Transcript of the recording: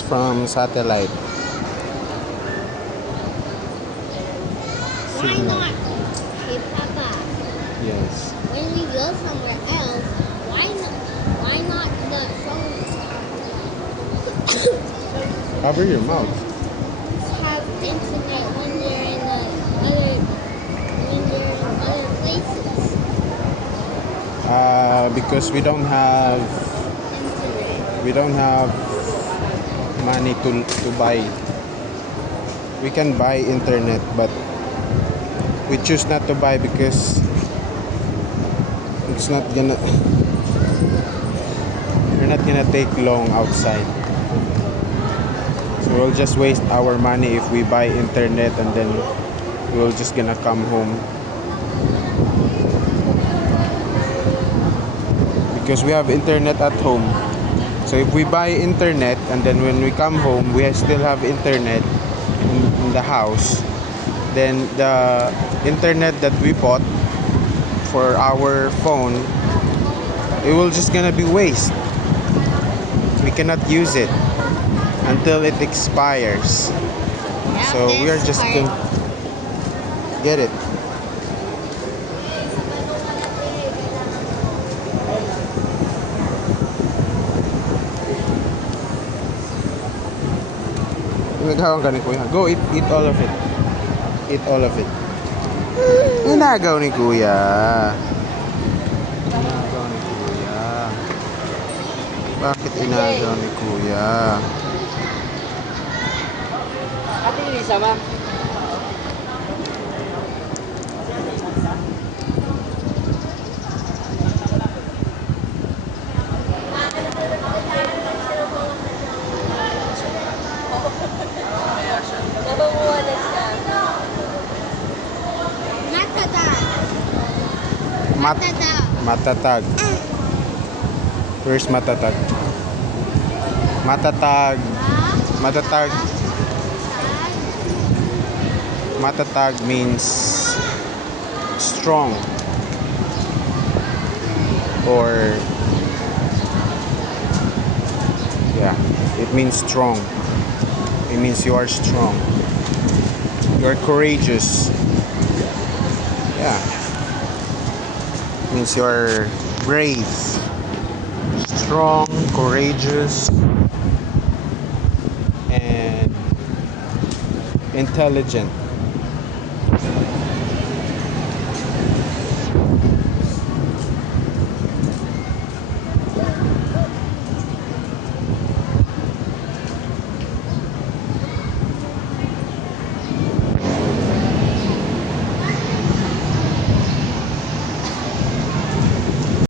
is from satellite. Why Signal. not? Hey, Papa. Yes. When we go somewhere else, why not the phone Cover your mouth. have internet when you're in other places? Because Internet. we don't have money to buy. We can buy internet, but we choose not to buy because it's not gonna we're not gonna take long outside. So we'll just waste our money if we buy internet, and then we're just gonna come home because we have internet at home. So if we buy internet and then when we come home we still have internet in the house, then the internet that we bought for our phone, it will just gonna be waste. We cannot use it until it expires. So we are just gonna get it. Naghawan ka ni Kuya. Go, eat all of it. Eat all of it. Inagaw ni Kuya. Inagaw ni Kuya. Bakit inagaw ni Kuya? Ate Lisa, ma'am. Matatag. Matatag. Where's matatag? Matatag. Matatag. Matatag means strong, or yeah, it means strong. It means you are strong. You are courageous. Yeah. It means you are brave, strong, courageous, and intelligent.